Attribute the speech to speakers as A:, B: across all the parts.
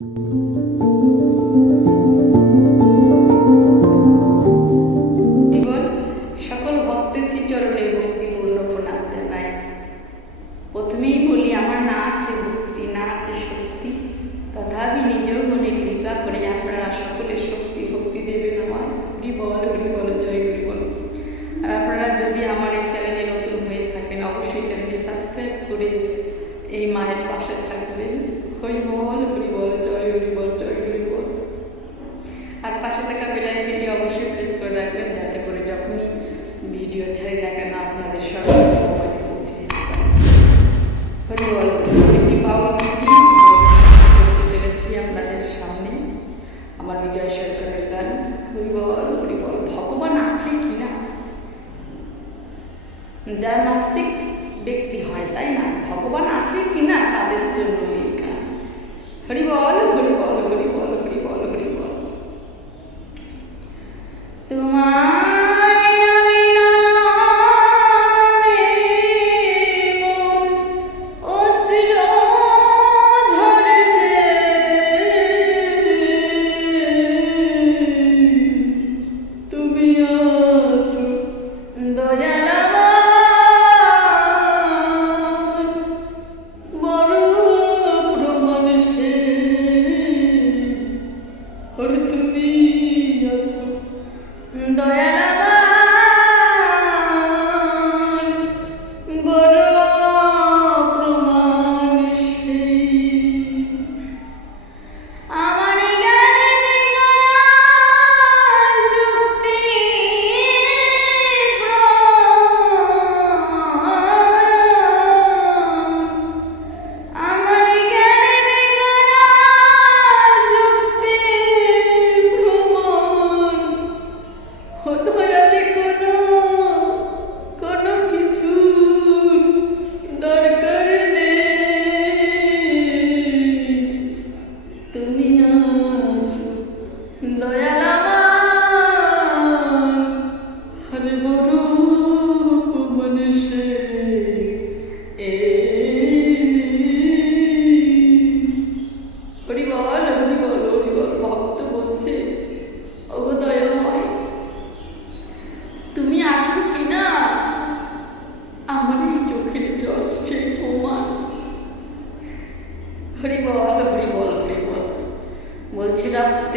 A: thank you যার নাস্তিক ব্যক্তি হয়, তাই না? ভগবান আছে কি না তাদের জন্য হরি বল হরি বল, হরি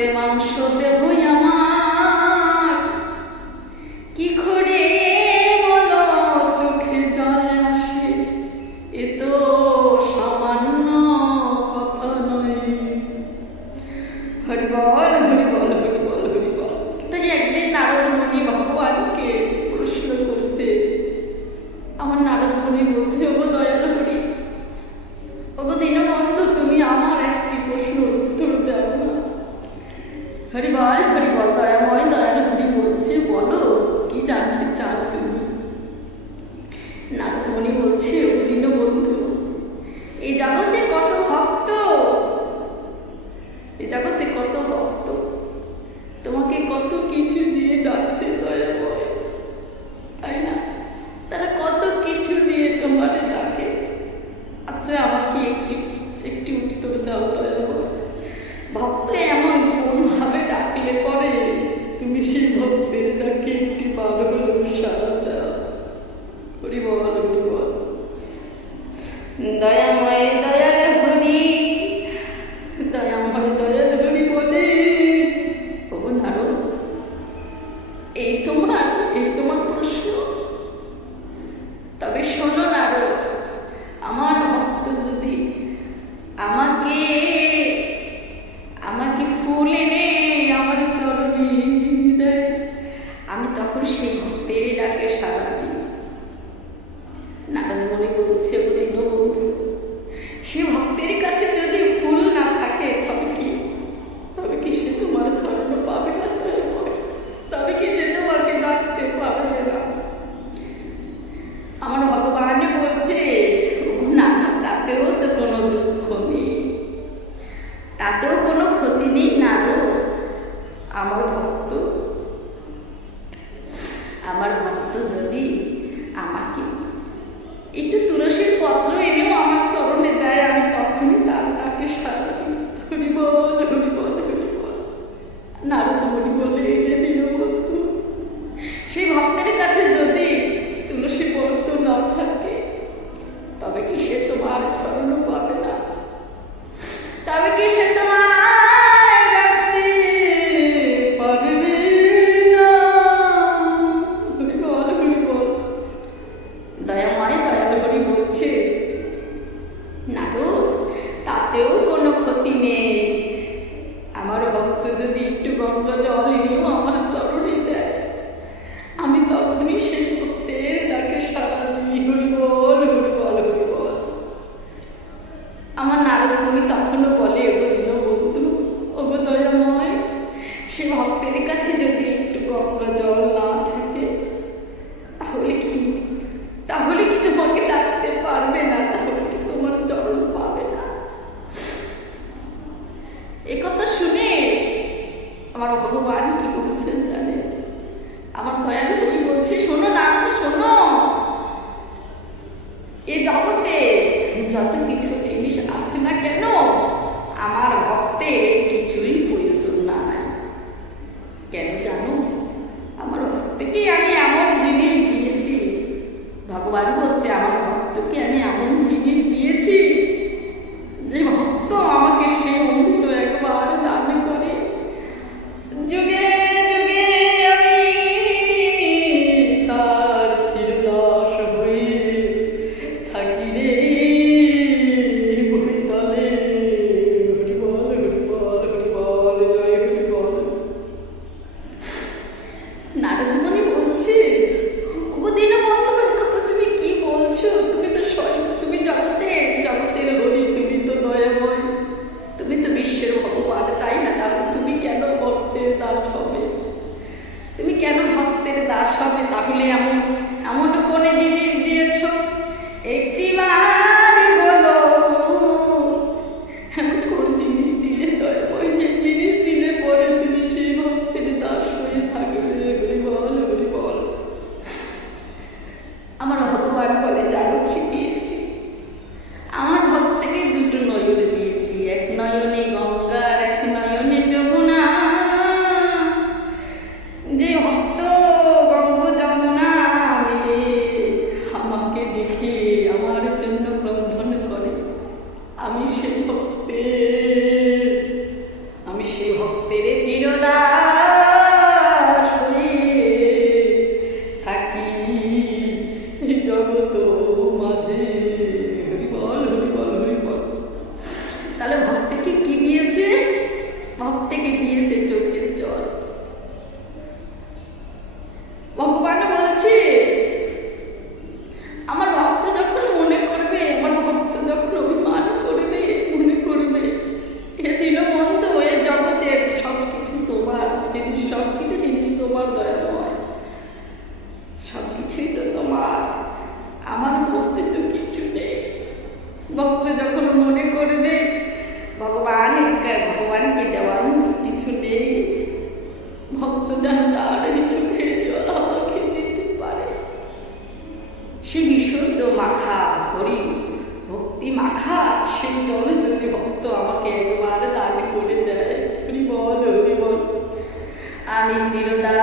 A: Levar um সেই ভক্তেরই ডাকে সারা নারদ মনে বলছে বলিল সে ভক্তের কাছে আমার ভয়ানু তুমি বলছি, শোনো না শোনো। এ জগতে যত কিছু জিনিস আছে না কেন, আমার ভক্তের কিছুই প্রয়োজন নাই। কেন জানো? আমার ভক্তকে আমি এমন জিনিস দিয়েছি। ভগবান বলছে, আমার ভক্তকে আমি মাখা, সেই জলে যদি ভক্ত আমাকে একবার দান করে দেয়। হরি বল, উনি বল। আমি চিরদা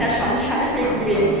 A: 那爽快的音乐